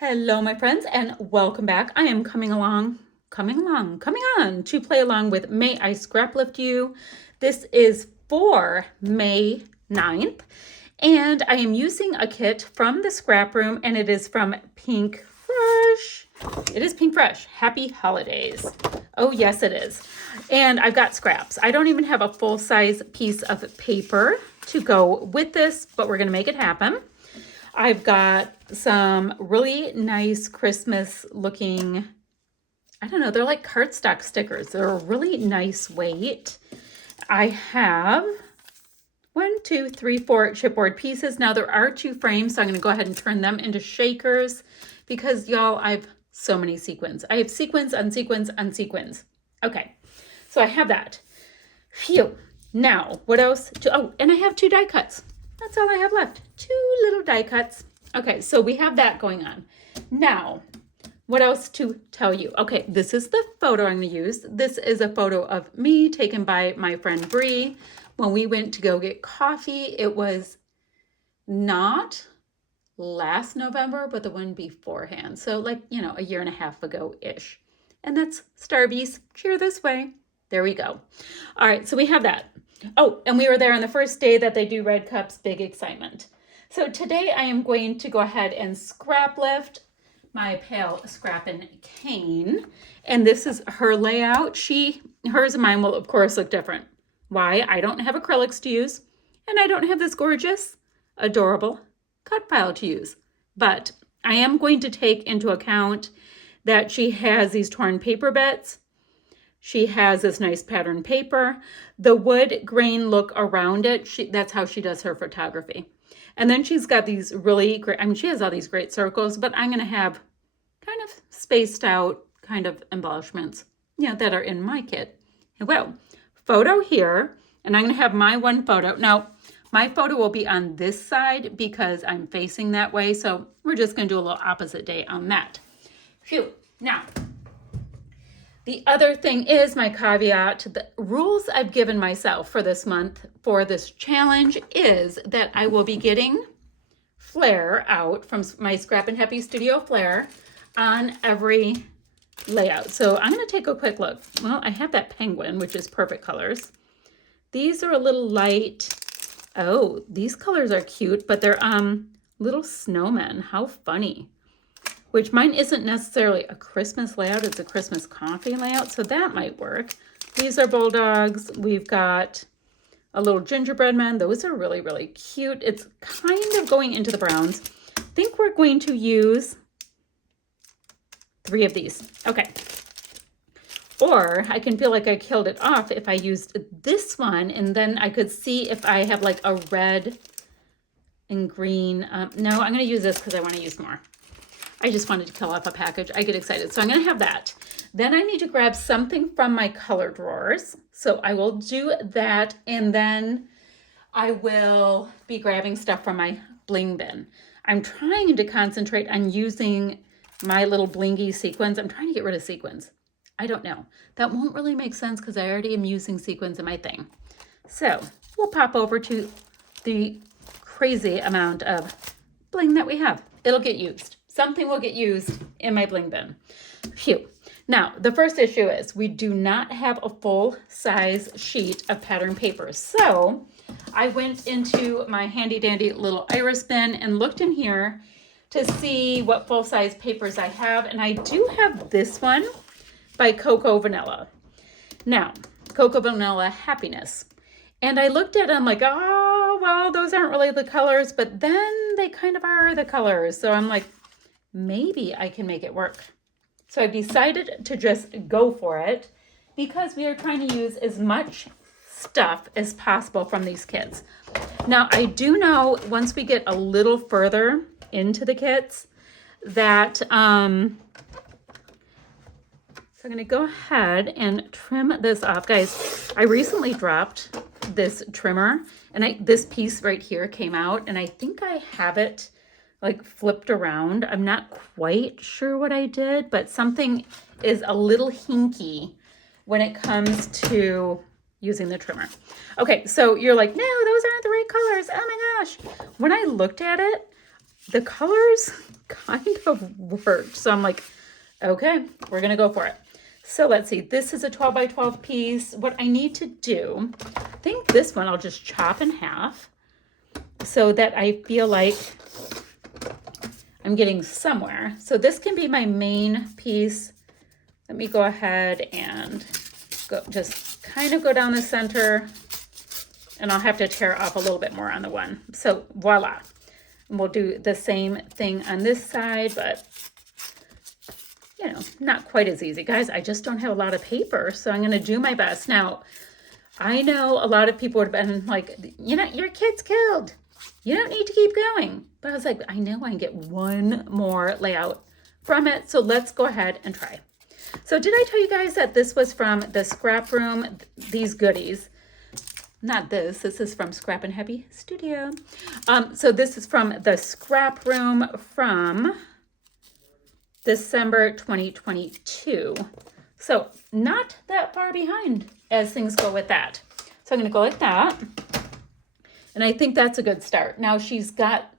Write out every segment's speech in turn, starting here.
Hello, my friends, and welcome back. I am coming on to play along with May I Scraplift You. This is for May 9th, and I am using a kit from the scrap room, and it is from Pink Fresh. It is Pink Fresh. Happy holidays. Oh, yes, it is. And I've got scraps. I don't even have a full-size piece of paper to go with this, but we're going to make it happen. I've got some really nice Christmas looking, I don't know, they're like cardstock stickers. They're a really nice weight. I have 4 chipboard pieces. Now there are 2 frames, so I'm gonna go ahead and turn them into shakers because y'all, I've so many sequins. I have sequins on sequins on sequins. Okay, so I have that. Phew. Now, what else? Oh, and I have 2 die cuts. That's all I have left. 2 little die cuts. Okay, so we have that going on. Now, what else to tell you? Okay, this is the photo I'm going to use. This is a photo of me taken by my friend Bree when we went to go get coffee. It was not last November, but the one beforehand. So like, a 1.5 years ago-ish. And that's Starbucks. Cheer this way. There we go. All right, so we have that. Oh, and we were there on the first day that they do red cups, big excitement. So today I am going to go ahead and scrap lift my pale scrapping cane. And this is her layout. Hers and mine will of course look different. Why? I don't have acrylics to use, and I don't have this gorgeous, adorable cut file to use. But I am going to take into account that she has these torn paper bits. She has this nice pattern paper, the wood grain look around it. That's how she does her photography. And then she's got these really great, she has all these great circles, but I'm going to have kind of spaced out kind of embellishments, that are in my kit. Well, photo here, and I'm going to have my one photo. Now, my photo will be on this side because I'm facing that way. So we're just going to do a little opposite day on that. Phew. Now, the other thing is my caveat, the rules I've given myself for this month for this challenge is that I will be getting Flair out from my Scrap and Happy Studio Flair on every layout. So I'm going to take a quick look. Well, I have that penguin, which is perfect colors. These are a little light. Oh, these colors are cute, but they're little snowmen. How funny. Which mine isn't necessarily a Christmas layout, it's a Christmas coffee layout, so that might work. These are bulldogs. We've got a little gingerbread man. Those are really, really cute. It's kind of going into the browns. I think we're going to use 3 of these. Okay. Or I can feel like I killed it off if I used this one, and then I could see if I have like a red and green. No, I'm going to use this because I want to use more. I just wanted to kill off a package. I get excited. So I'm going to have that. Then I need to grab something from my color drawers. So I will do that. And then I will be grabbing stuff from my bling bin. I'm trying to concentrate on using my little blingy sequins. I'm trying to get rid of sequins. I don't know. That won't really make sense because I already am using sequins in my thing. So we'll pop over to the crazy amount of bling that we have. It'll get used. Something will get used in my bling bin. Phew. Now, the first issue is we do not have a full-size sheet of pattern paper. So I went into my handy-dandy little iris bin and looked in here to see what full-size papers I have. And I do have this one by Cocoa Vanilla. Now, Cocoa Vanilla Happiness. And I looked at it, I'm like, oh, well, those aren't really the colors, but then they kind of are the colors. So I'm like, maybe I can make it work. So I decided to just go for it because we are trying to use as much stuff as possible from these kits. Now, I do know once we get a little further into the kits that, so I'm going to go ahead and trim this off. Guys, I recently dropped this trimmer and this piece right here came out, and I think I have it like flipped around. I'm not quite sure what I did, but something is a little hinky when it comes to using the trimmer. Okay, so you're like, no, those aren't the right colors. Oh my gosh. When I looked at it, the colors kind of worked. So I'm like, okay, we're gonna go for it. So let's see, this is a 12 by 12 piece. What I need to do, I think this one I'll just chop in half so that I feel like I'm getting somewhere. So this can be my main piece. Let me go ahead and go, just kind of go down the center, and I'll have to tear off a little bit more on the one. So voila. And we'll do the same thing on this side, but you know, not quite as easy. Guys, I just don't have a lot of paper, so I'm gonna do my best. Now, I know a lot of people would have been like, you know, your kid's killed. You don't need to keep going. But I was like, I know I can get one more layout from it, so let's go ahead and try. So did I tell you guys that this was from the Scrap Room, these goodies? Not this is from Scrap and Happy Studio. So this is from the Scrap Room from December 2022. So not that far behind as things go with that. So I'm gonna go like that. And I think that's a good start. Now she's got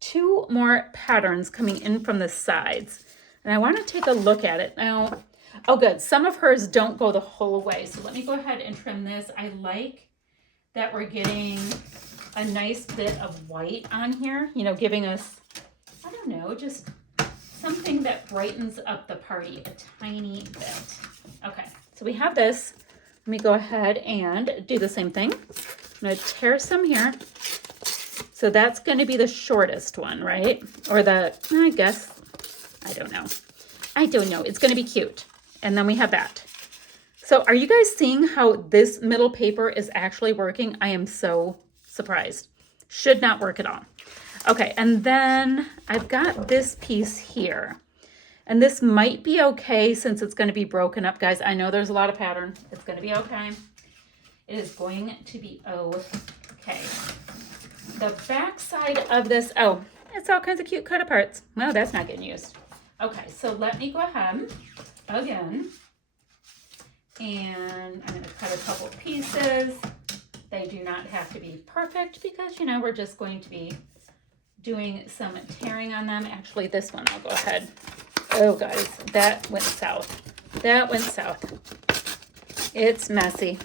2 more patterns coming in from the sides. And I wanna take a look at it. Now, oh good, some of hers don't go the whole way. So let me go ahead and trim this. I like that we're getting a nice bit of white on here, you know, giving us, I don't know, just something that brightens up the party a tiny bit. Okay, so we have this. Let me go ahead and do the same thing. I'm gonna tear some here. So that's gonna be the shortest one, right? Or the, I guess, I don't know. It's gonna be cute. And then we have that. So are you guys seeing how this middle paper is actually working? I am so surprised. Should not work at all. Okay, and then I've got this piece here. And this might be okay since it's going to be broken up, guys. I know there's a lot of pattern. It's going to be okay. It is going to be okay. The back side of this, oh, it's all kinds of cute cut aparts. Well, that's not getting used. Okay, so let me go ahead again. And I'm going to cut a couple pieces. They do not have to be perfect because, you know, we're just going to be doing some tearing on them. Actually, this one I'll go ahead. Oh, guys, that went south. That went south. It's messy.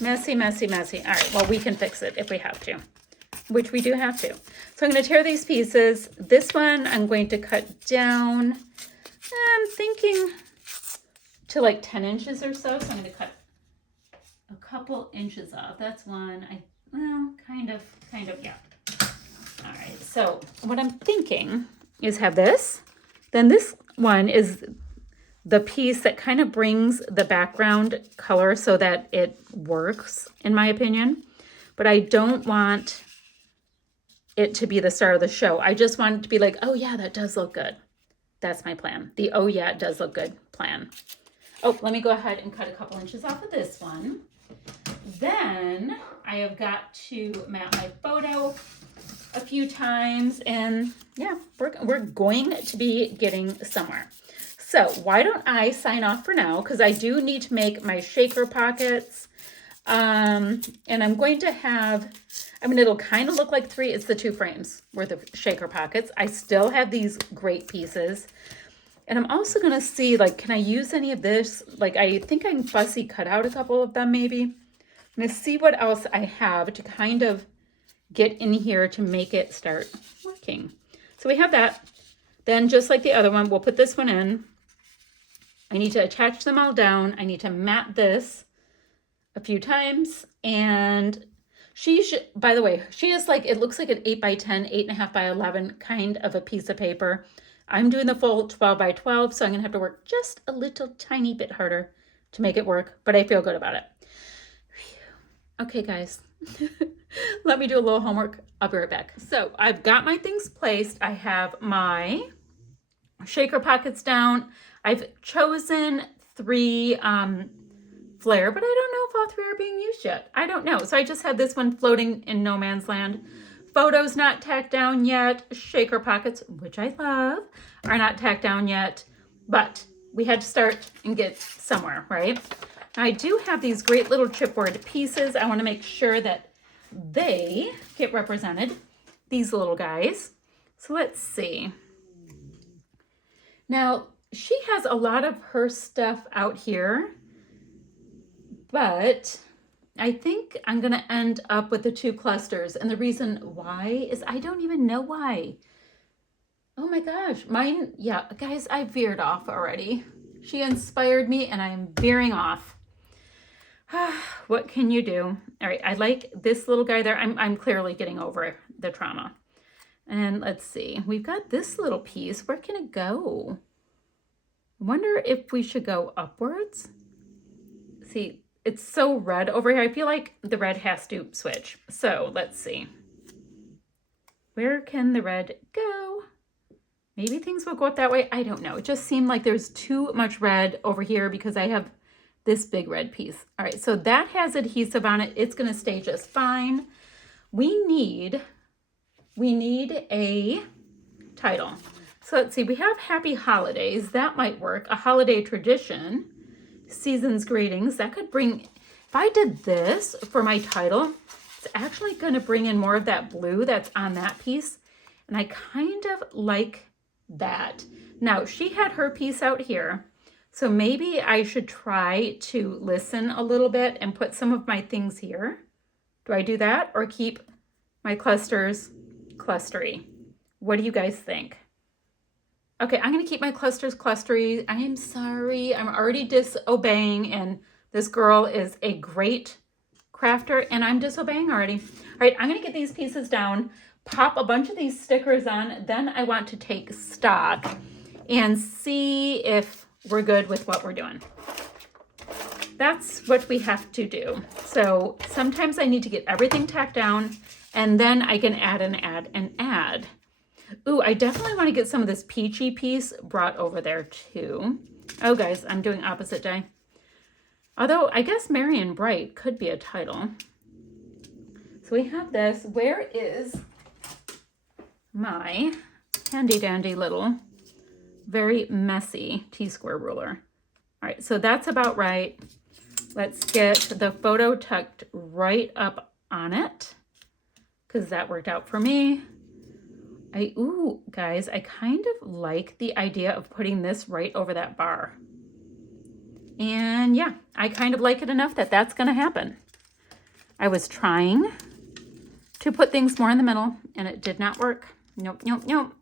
Messy, messy, messy. All right, well, we can fix it if we have to, which we do have to. So I'm going to tear these pieces. This one I'm going to cut down. I'm thinking to like 10 inches or so. So I'm going to cut a couple inches off. That's one. Well, kind of, yeah. All right, so what I'm thinking is have this. Then this one is the piece that kind of brings the background color so that it works, in my opinion. But I don't want it to be the star of the show. I just want it to be like, oh yeah, that does look good. That's my plan. The oh yeah, it does look good plan. Oh, let me go ahead and cut a couple inches off of this one. Then I have got to map my photo a few times, and yeah, we're going to be getting somewhere. So why don't I sign off for now, because I do need to make my shaker pockets, and I'm going to have, I mean, it'll kind of look like 3, it's the 2 frames worth of shaker pockets. I still have these great pieces, and I'm also going to see, like, can I use any of this? Like, I think I can fussy cut out a couple of them maybe. I'm going to see what else I have to kind of get in here to make it start working. So we have that. Then just like the other one, we'll put this one in. I need to attach them all down. I need to mat this a few times. And she should, by the way, she is like, it looks like an 8 by 10, 8.5 by 11 kind of a piece of paper. I'm doing the full 12 by 12, so I'm gonna have to work just a little tiny bit harder to make it work, but I feel good about it. Okay, guys. Let me do a little homework. I'll be right back. So I've got my things placed. I have my shaker pockets down. I've chosen 3 flare, but I don't know if all 3 are being used yet. I don't know. So I just had this one floating in no man's land. Photos not tacked down yet. Shaker pockets, which I love, are not tacked down yet, but we had to start and get somewhere, right? I do have these great little chipboard pieces. I want to make sure that they get represented, these little guys. So let's see. Now, she has a lot of her stuff out here, but I think I'm going to end up with the 2 clusters. And the reason why is I don't even know why. Oh my gosh, mine, yeah, guys, I veered off already. She inspired me and I'm veering off. What can you do? All right, I like this little guy there. I'm clearly getting over the trauma. And let's see, we've got this little piece. Where can it go? I wonder if we should go upwards. See, it's so red over here. I feel like the red has to switch. So let's see. Where can the red go? Maybe things will go up that way. I don't know. It just seemed like there's too much red over here because I have this big red piece. All right, so that has adhesive on it. It's going to stay just fine. We need a title. So let's see, we have Happy Holidays. That might work. A holiday tradition. Season's greetings. That could bring, if I did this for my title, it's actually going to bring in more of that blue that's on that piece. And I kind of like that. Now, she had her piece out here. So maybe I should try to listen a little bit and put some of my things here. Do I do that or keep my clusters clustery? What do you guys think? Okay, I'm going to keep my clusters clustery. I am sorry. I'm already disobeying, and this girl is a great crafter, and I'm disobeying already. All right, I'm going to get these pieces down, pop a bunch of these stickers on. Then I want to take stock and see if we're good with what we're doing. That's what we have to do. So sometimes I need to get everything tacked down, and then I can add and add and add. Ooh, I definitely want to get some of this peachy piece brought over there too. Oh, guys, I'm doing opposite day. Although I guess Marion Bright could be a title. So we have this. Where is my handy dandy little, very messy T-square ruler? All right, so that's about right. Let's get the photo tucked right up on it because that worked out for me. Ooh, guys, I kind of like the idea of putting this right over that bar. And yeah, I kind of like it enough that that's going to happen. I was trying to put things more in the middle and it did not work. Nope, nope, nope.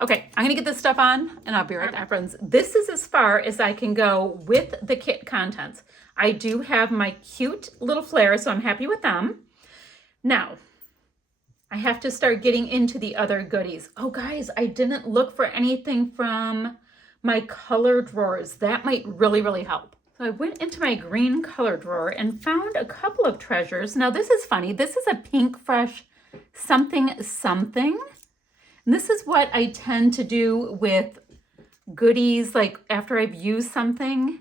Okay, I'm going to get this stuff on and I'll be right back, friends. This is as far as I can go with the kit contents. I do have my cute little flares, so I'm happy with them. Now, I have to start getting into the other goodies. Oh, guys, I didn't look for anything from my color drawers. That might really, really help. So I went into my green color drawer and found a couple of treasures. Now, this is funny. This is a Pink Fresh something something. And this is what I tend to do with goodies, like after I've used something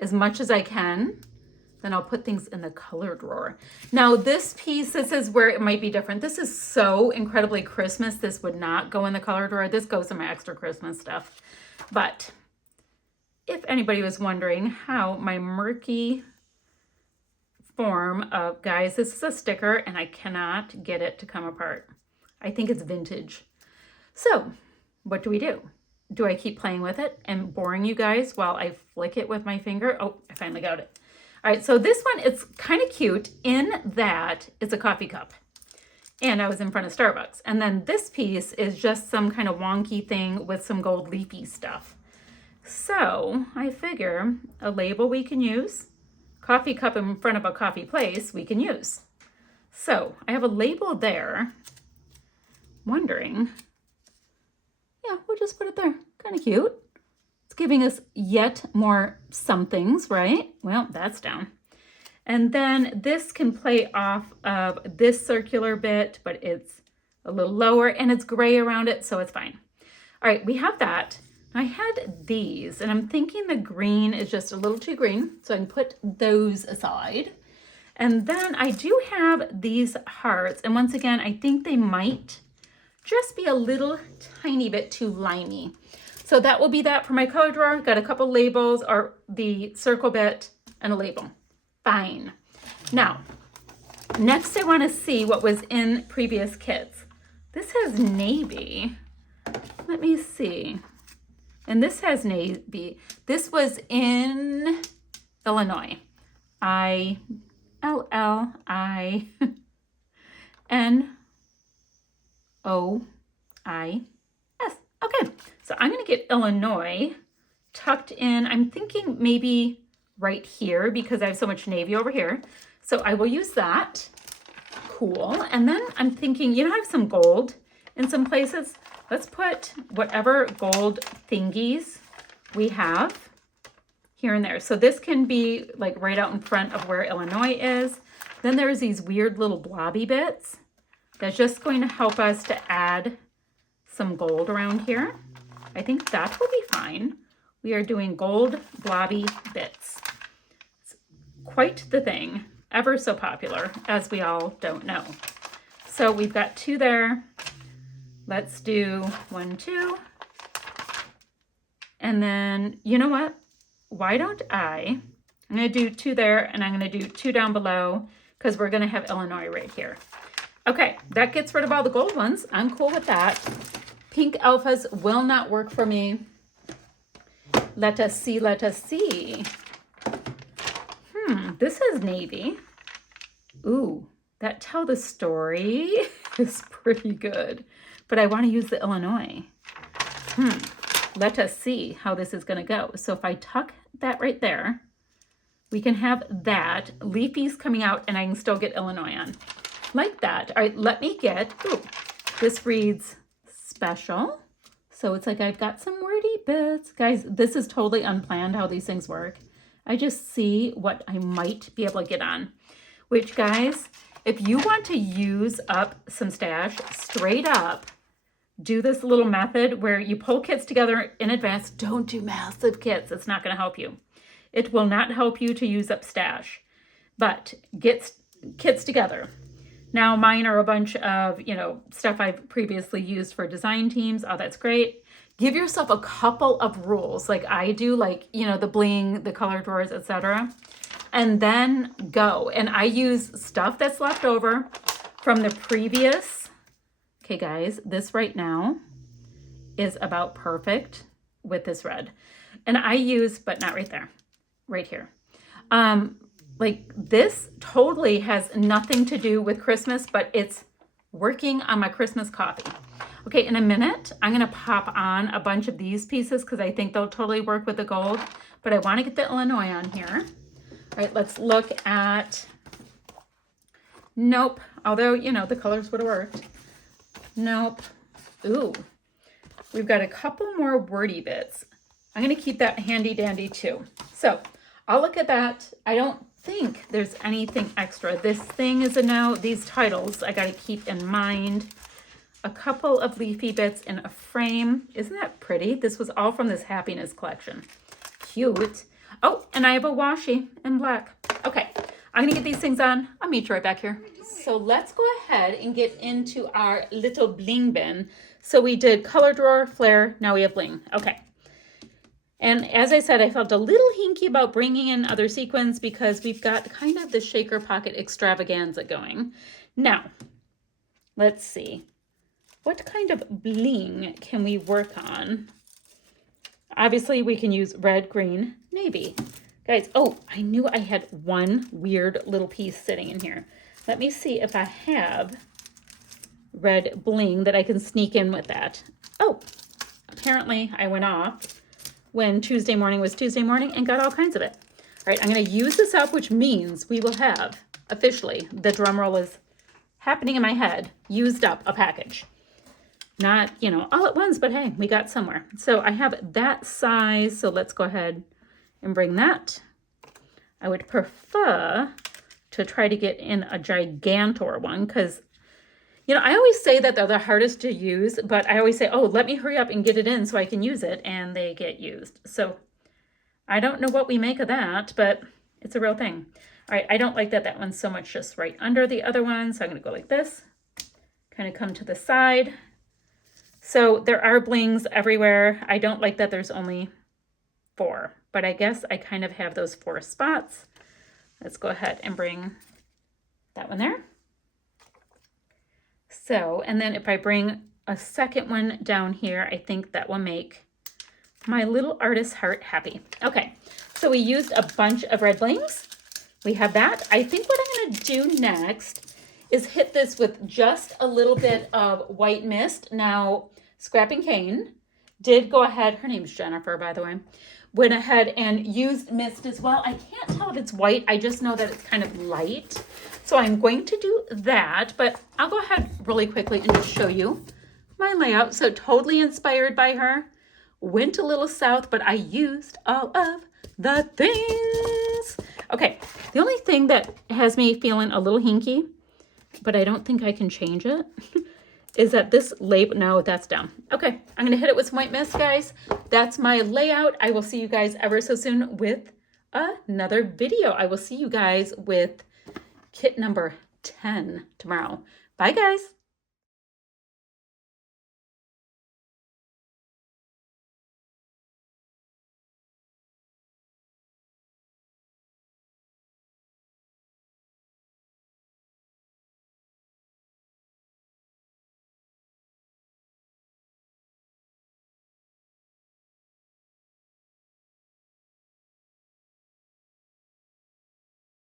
as much as I can. Then I'll put things in the color drawer. Now this piece, this is where it might be different. This is so incredibly Christmas. This would not go in the color drawer. This goes in my extra Christmas stuff. But if anybody was wondering how my murky form of, guys, this is a sticker and I cannot get it to come apart. I think it's vintage. So what do we do? Do I keep playing with it and boring you guys while I flick it with my finger? Oh, I finally got it. All right, so this one, it's kind of cute in that it's a coffee cup. And I was in front of Starbucks. And then this piece is just some kind of wonky thing with some gold leafy stuff. So I figure a label we can use, coffee cup in front of a coffee place we can use. So I have a label there. Wondering, yeah, we'll just put it there. Kind of cute. Giving us yet more somethings, right? Well, that's down. And then this can play off of this circular bit, but it's a little lower and it's gray around it, so it's fine. All right, we have that. I had these, and I'm thinking the green is just a little too green, so I can put those aside. And then I do have these hearts, and once again, I think they might just be a little tiny bit too limey. So that will be that for my color drawer. Got a couple labels, or the circle bit and a label. Fine. Now, next I want to see what was in previous kits. This has navy. Let me see. And this has navy. This was in Illinois. Illinois. Okay, so I'm going to get Illinois tucked in. I'm thinking maybe right here because I have so much navy over here. So I will use that. Cool. And then I'm thinking, I have some gold in some places. Let's put whatever gold thingies we have here and there. So this can be like right out in front of where Illinois is. Then there's these weird little blobby bits. That's just going to help us to add some gold around here. I think that will be fine. We are doing gold blobby bits. It's quite the thing. Ever so popular, as we all don't know. So we've got 2 there. Let's do 1, 2. And then, you know what? Why don't I'm going to do 2 there, and I'm going to do 2 down below, because we're going to have Illinois right here. Okay, that gets rid of all the gold ones. I'm cool with that. Pink alphas will not work for me. Let us see, let us see. This is navy. Ooh, that tell the story is pretty good, but I want to use the Illinois. Let us see how this is going to go. So if I tuck that right there, we can have that. Leafy's coming out, and I can still get Illinois on. Like that. All right, let me get, this reads special. So it's like I've got some wordy bits. Guys, this is totally unplanned how these things work. I just see what I might be able to get on. Which, guys, if you want to use up some stash, straight up, do this little method where you pull kits together in advance. Don't do massive kits. It's not going to help you. It will not help you to use up stash. But get kits together. Now, mine are a bunch of, stuff I've previously used for design teams. Oh, that's great. Give yourself a couple of rules like I do, like, the bling, the color drawers, etc. And then go. And I use stuff that's left over from the previous. Okay, guys, this right now is about perfect with this red. And I use, but not right there, right here. Like this totally has nothing to do with Christmas, but it's working on my Christmas coffee. Okay, in a minute, I'm going to pop on a bunch of these pieces because I think they'll totally work with the gold. But I want to get the Illinois on here. All right, let's look at, nope. Although, the colors would have worked. Nope. Ooh, we've got a couple more wordy bits. I'm going to keep that handy dandy too. So I'll look at that. I don't think there's anything extra. This thing is a no. These titles I got to keep in mind. A couple of leafy bits in a frame. Isn't that pretty? This was all from this happiness collection. Cute. Oh, and I have a washi in black. Okay, I'm gonna get these things on. I'll meet you right back here. So let's go ahead and get into our little bling bin. So we did color drawer, flare, now we have bling. Okay. And as I said, I felt a little hinky about bringing in other sequins because we've got kind of the shaker pocket extravaganza going. Now, let's see. What kind of bling can we work on? Obviously, we can use red, green, navy. Guys, oh, I knew I had one weird little piece sitting in here. Let me see if I have red bling that I can sneak in with that. Oh, apparently I went off when Tuesday morning was Tuesday morning and got all kinds of it. All right, I'm going to use this up, which means we will have officially, the drum roll is happening in my head, used up a package. Not, all at once, but hey, we got somewhere. So I have that size, so let's go ahead and bring that. I would prefer to try to get in a gigantor one because, I always say that they're the hardest to use, but I always say, oh, let me hurry up and get it in so I can use it, and they get used. So I don't know what we make of that, but it's a real thing. All right, I don't like that one's so much just right under the other one, so I'm going to go like this, kind of come to the side. So there are blings everywhere. I don't like that there's only 4, but I guess I kind of have those 4 spots. Let's go ahead and bring that one there. So, and then if I bring a second one down here, I think that will make my little artist heart happy. Okay, so we used a bunch of red blings. We have that. I think what I'm gonna do next is hit this with just a little bit of white mist. Now, Scrap and Cane did go ahead, her name's Jennifer, by the way, went ahead and used mist as well. I can't tell if it's white, I just know that it's kind of light. So I'm going to do that, but I'll go ahead really quickly and just show you my layout. So totally inspired by her. Went a little south, but I used all of the things. Okay, the only thing that has me feeling a little hinky, but I don't think I can change it, is that this label, no, that's down. Okay, I'm gonna hit it with some white mist, guys. That's my layout. I will see you guys ever so soon with another video. I will see you guys with kit number 10 tomorrow. Bye, guys.